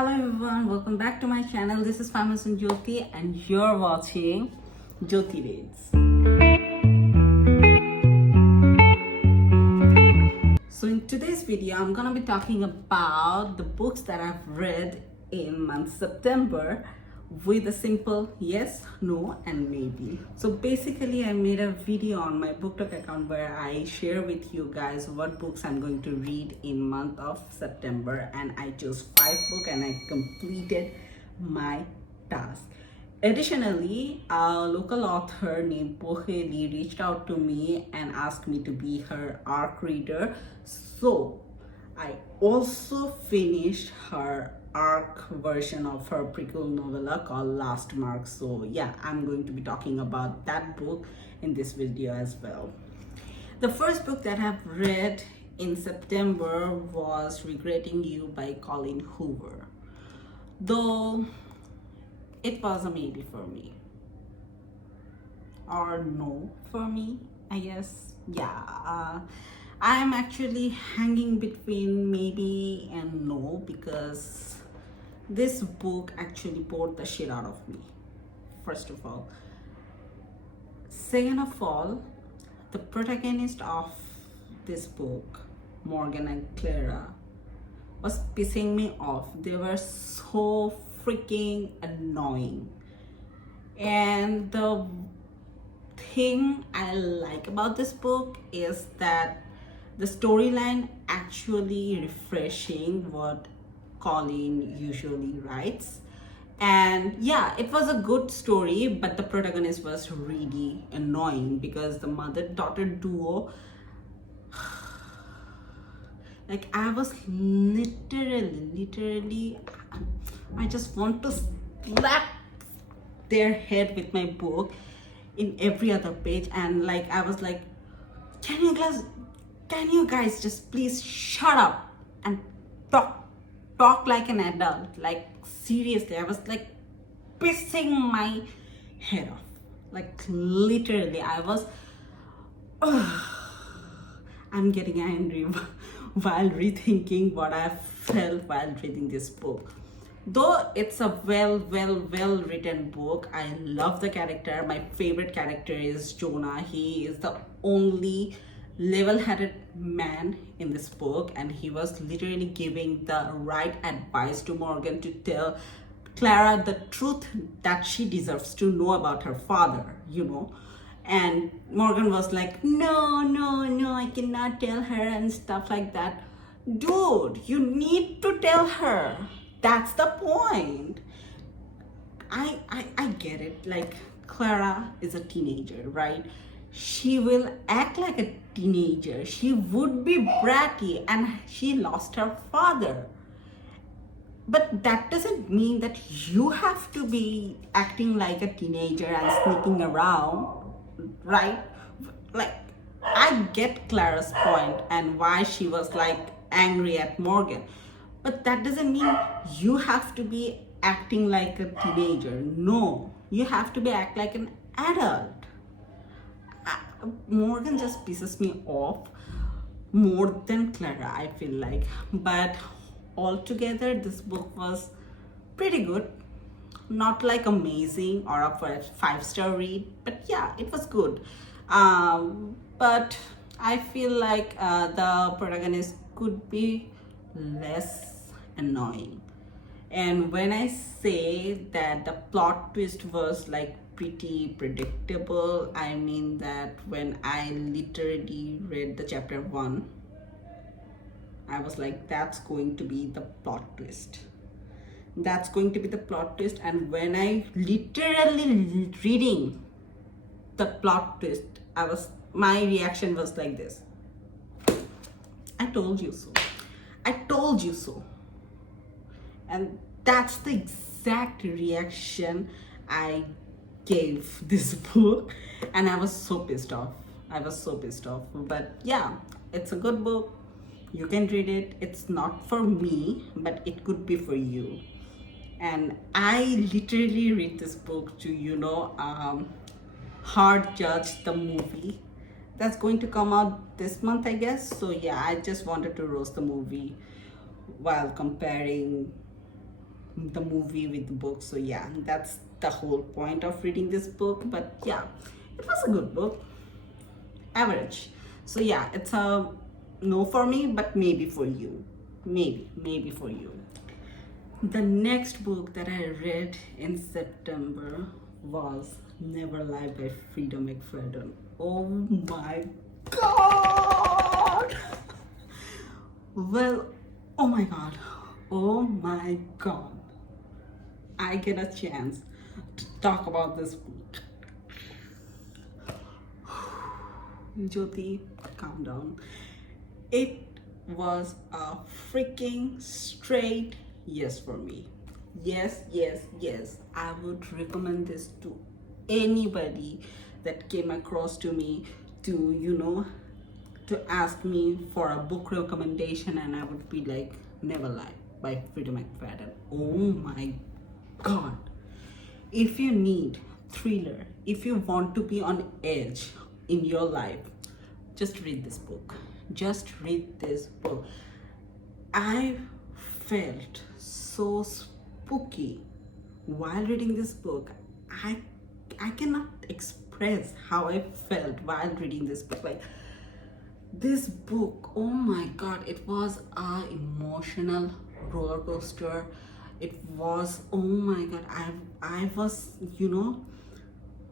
Hello everyone, welcome back to my channel. This is Famous and Jyoti and you're watching Jyoti Reads. So in today's video, I'm gonna be talking about the books that I've read in month September with a simple yes, no and maybe. So basically I made a video on my BookTok account where I share with you guys what books I'm going to read in month of September, and I chose 5 books and I completed my task. Additionally, a local author named Poheli reached out to me and asked me to be her ARC reader. So I also finished her ARC version of her prequel novella called Last Mark. So yeah, I'm going to be talking about that book in this video as well. The first book that I've read in September was Regretting You by Colleen Hoover. Though it was a maybe for me, or no for me, I guess. Yeah, I'm actually hanging between maybe and no because this book actually bored the shit out of me, first of all. Second of all, the protagonist of this book, Morgan and Clara, was pissing me off. They were so freaking annoying. And the thing I like about this book is that the storyline actually refreshing what Colleen usually writes. And yeah, it was a good story, but the protagonist was really annoying because the mother-daughter duo, like I was literally, I just want to slap their head with my book in every other page. And like I was like, can you guys just please shut up and talk like an adult? Like seriously, I was like pissing my head off. Like literally, I was I'm getting angry while rethinking what I felt while reading this book. Though it's a well written book, I love the character. My favorite character is Jonah. He is the only level-headed man in this book, and he was literally giving the right advice to Morgan to tell Clara the truth that she deserves to know about her father, you know. And Morgan was like, no, I cannot tell her and stuff like that. Dude, you need to tell her. That's the point. I get it. Like Clara is a teenager, right? She will act like a teenager. She would be bratty and she lost her father. But that doesn't mean that you have to be acting like a teenager and sneaking around, right? Like, I get Clara's point and why she was like angry at Morgan. But that doesn't mean you have to be acting like a teenager. No, you have to be act like an adult. Morgan just pisses me off more than Clara, I feel like. But altogether, this book was pretty good. Not like amazing or a 5-star read, but yeah, it was good. But I feel like the protagonist could be less annoying. And when I say that the plot twist was like pretty predictable, I mean that when I literally read the chapter 1, I was like, that's going to be the plot twist. That's going to be the plot twist. And when I literally reading the plot twist, my reaction was like this. I told you so. I told you so. And that's the exact reaction I gave this book, and I was so pissed off. But yeah, it's a good book. You can read it. It's not for me, but it could be for you. And I literally read this book to hard judge the movie that's going to come out this month, I guess. So yeah, I just wanted to roast the movie while comparing the movie with the book. So yeah, that's the whole point of reading this book. But yeah, it was a good book. Average. So yeah, it's a no for me, but maybe for you. Maybe for you. The next book that I read in September was Never Lie by Frieda McFadden. Oh my god! Well, oh my god. Oh my god. I get a chance to talk about this book. Jyoti, calm down. It was a freaking straight yes for me. Yes, yes, yes. I would recommend this to anybody that came across to me to, to ask me for a book recommendation, and I would be like, Never Lie by Frieda McFadden. Oh my god. If you need thriller, if you want to be on edge in your life, just read this book. Just read this book. I felt so spooky while reading this book. I cannot express how I felt while reading this book. Like, this book, oh my god, it was a emotional roller coaster. It was, oh my god, I was,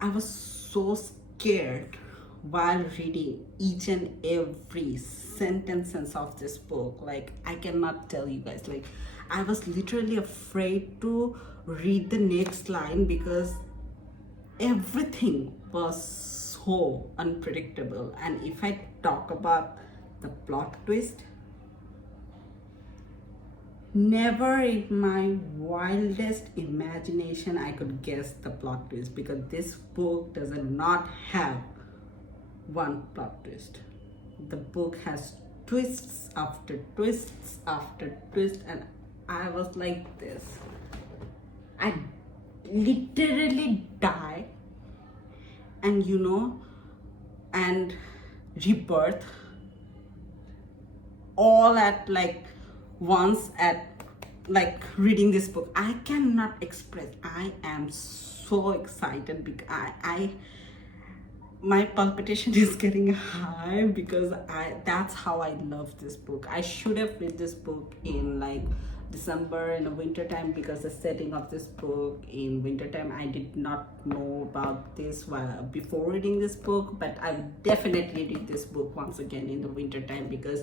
I was so scared while reading each and every sentence of this book. Like, I cannot tell you guys, like, I was literally afraid to read the next line because everything was so unpredictable. And if I talk about the plot twist, never in my wildest imagination I could guess the plot twist, because this book does not have one plot twist. The book has twists after twists after twist, and I was like this. I literally died, and and rebirth all at like once at like reading this book. I cannot express. I am so excited because I my palpitation is getting high because that's how I love this book. I should have read this book in like December in the winter time, because the setting of this book in winter time, I did not know about this before reading this book. But I would definitely read this book once again in the winter time, because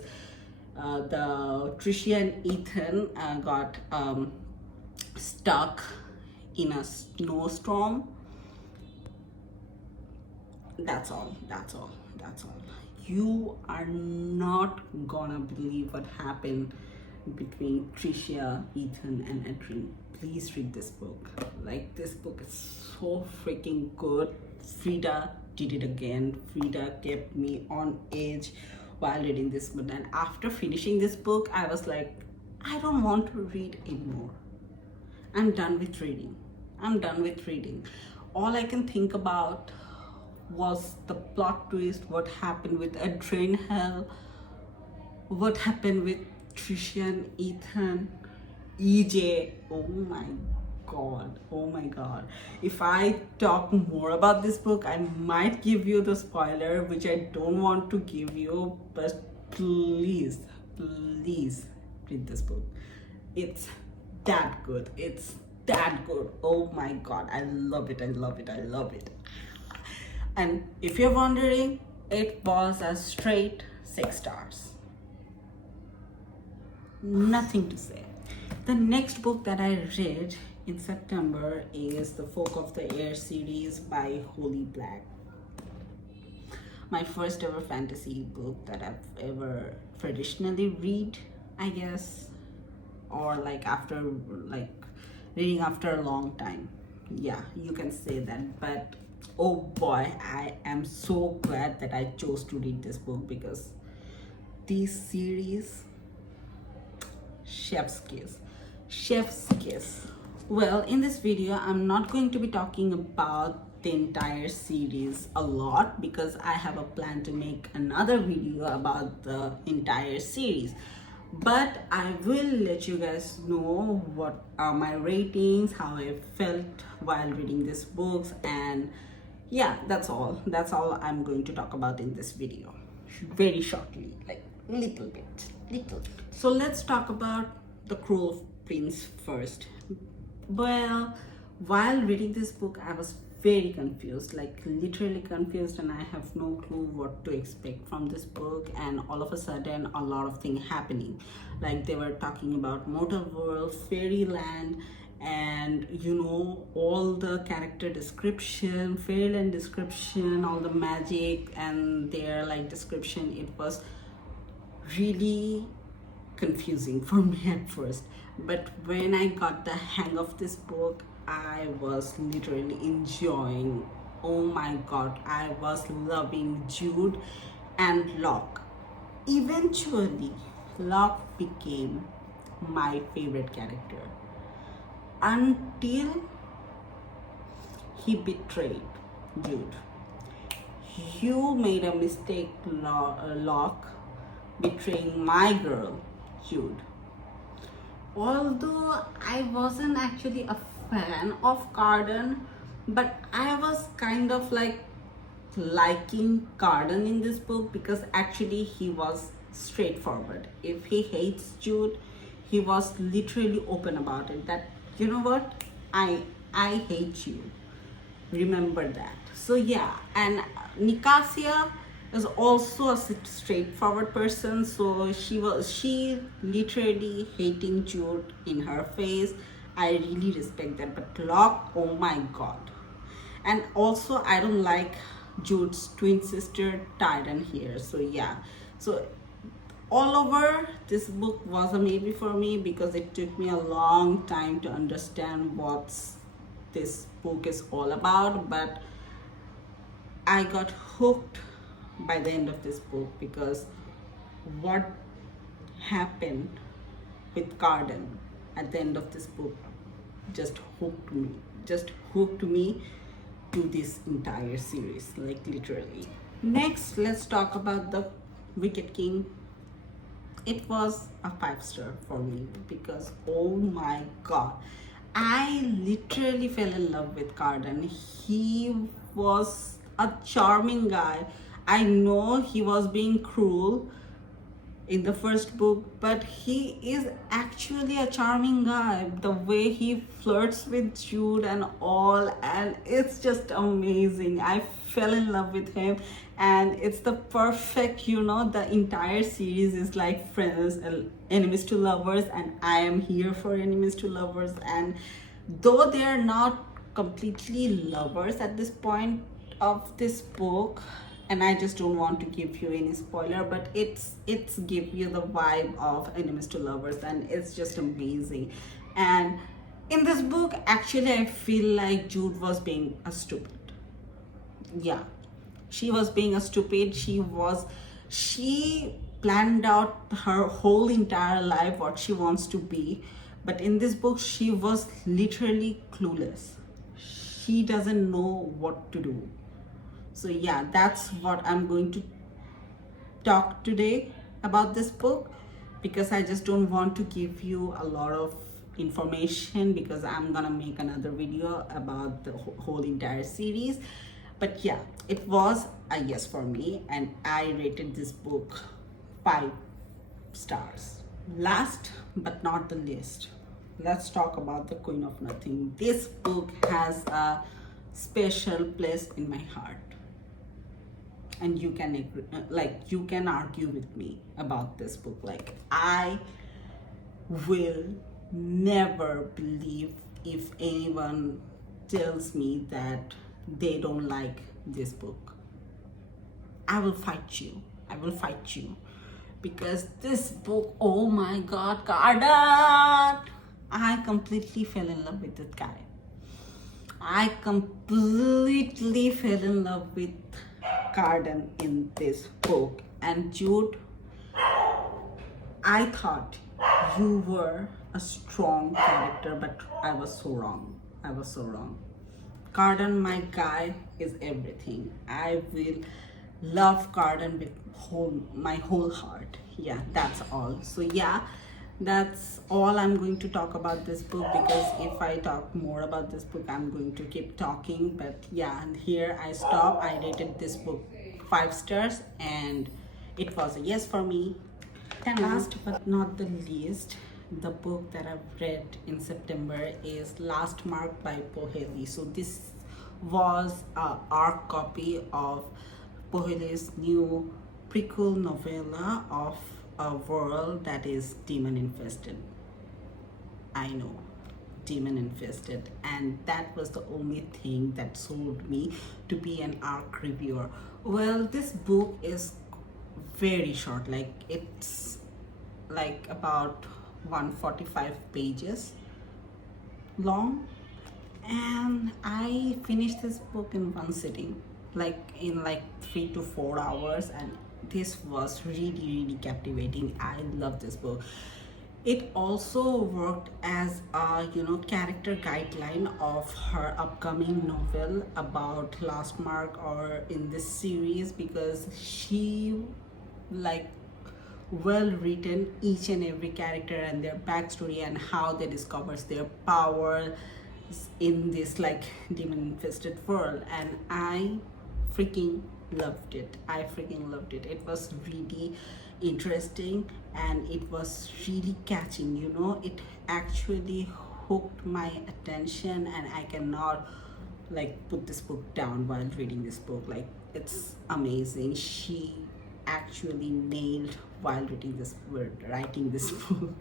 the Tricia and Ethan got stuck in a snowstorm. That's all. You are not gonna believe what happened between Tricia, Ethan, and Adrian. Please read this book. Like, this book is so freaking good. Frieda did it again. Frieda kept me on edge while reading this book. And after finishing this book, I was like, I don't want to read anymore. I'm done with reading. All I can think about was the plot twist, what happened with Adrian Hell, what happened with Tricia and Ethan, EJ. Oh my god. If I talk more about this book, I might give you the spoiler, which I don't want to give you, but please read this book. It's that good. Oh my god, I love it. And if you're wondering, it was a straight 6 stars. Nothing to say. The next book that I read in September is the Folk of the Air series by Holy Black. My first ever fantasy book that I've ever traditionally read, I guess, or like after reading after a long time. Yeah, you can say that. But oh boy, I am so glad that I chose to read this book, because this series, chef's kiss. Well, in this video, I'm not going to be talking about the entire series a lot, because I have a plan to make another video about the entire series. but I will let you guys know what are my ratings, how I felt while reading these books, and yeah, that's all I'm going to talk about in this video, very shortly, like little bit. So let's talk about The Cruel Prince first. Well, while reading this book, I was very confused, like literally confused, and I have no clue what to expect from this book. And all of a sudden, a lot of things happening. Like they were talking about mortal world, fairyland, and all the character description, fairyland description, all the magic, and their like description. It was really confusing for me at first, but when I got the hang of this book, I was literally enjoying. Oh my god, I was loving Jude and Locke. Eventually, Locke became my favorite character until he betrayed Jude. You made a mistake, Locke, betraying my girl, Jude. Although I wasn't actually a fan of Carden, but I was kind of like liking Carden in this book because actually he was straightforward. If he hates Jude, he was literally open about it. That you know what, I hate you. Remember that. So yeah, and Nicasia is also a straightforward person, so she literally hating Jude in her face. I really respect that. But Locke, oh my god. And also I don't like Jude's twin sister Tyron here. So yeah, so all over this book was a maybe for me because it took me a long time to understand what this book is all about, but I got hooked by the end of this book because what happened with Carden at the end of this book just hooked me to this entire series, like literally. Next, let's talk about The Wicked King. It was a 5-star for me because oh my god, I literally fell in love with Carden. He was a charming guy. I know he was being cruel in the first book, but he is actually a charming guy. The way he flirts with Jude and all, and it's just amazing. I fell in love with him, and it's the perfect, the entire series is like friends, enemies to lovers, and I am here for enemies to lovers. And though they are not completely lovers at this point of this book, and I just don't want to give you any spoiler, but it's give you the vibe of enemies to lovers, and it's just amazing. And in this book, actually I feel like Jude was being a stupid. Yeah, she was being a stupid. She planned out her whole entire life what she wants to be, but in this book she was literally clueless. She doesn't know what to do. So yeah, that's what I'm going to talk today about this book, because I just don't want to give you a lot of information because I'm gonna make another video about the whole entire series. But yeah, it was a yes for me, and I rated this book 5 stars. Last but not the least, let's talk about The Queen of Nothing. This book has a special place in my heart, and you can agree, you can argue with me about this book. Like, I will never believe if anyone tells me that they don't like this book. I will fight you. Because this book, oh my god, Carden, I completely fell in love with that guy. I completely fell in love with Carden in this book. And Jude, I thought you were a strong character, but I was so wrong. Carden, my guy, is everything. I will love garden with my whole heart. Yeah, that's all. So yeah, that's all I'm going to talk about this book, because if I talk more about this book I'm going to keep talking. But yeah, and here I stop. I rated this book 5 stars and it was a yes for me. And last but not the least, the book that I've read in September is Last Mark by Poheli. So this was a ARC copy of Poheli's new prequel novella of a world that is demon infested. I know, demon infested, and that was the only thing that sold me to be an ARC reviewer. Well, this book is very short, like it's like about 145 pages long, and I finished this book in one sitting, like in like 3 to 4 hours, and this was really captivating. I love this book. It also worked as a character guideline of her upcoming novel about Last Mark, or in this series, because she like well written each and every character and their backstory and how they discovers their power in this like demon infested world. And I freaking loved it. I freaking loved it. It was really interesting and it was really catching, it actually hooked my attention, and I cannot like put this book down while reading this book. Like, it's amazing. She actually nailed while writing this book.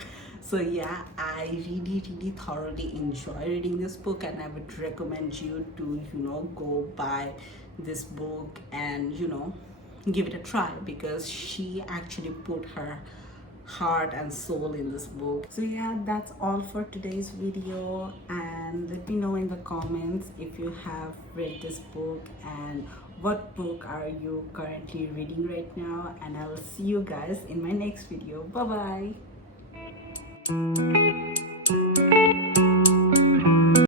So yeah, I really thoroughly enjoy reading this book, and I would recommend you to go buy this book and give it a try, because she actually put her heart and soul in this book. So yeah, that's all for today's video, and let me know in the comments if you have read this book and what book are you currently reading right now. And I will see you guys in my next video. Bye bye.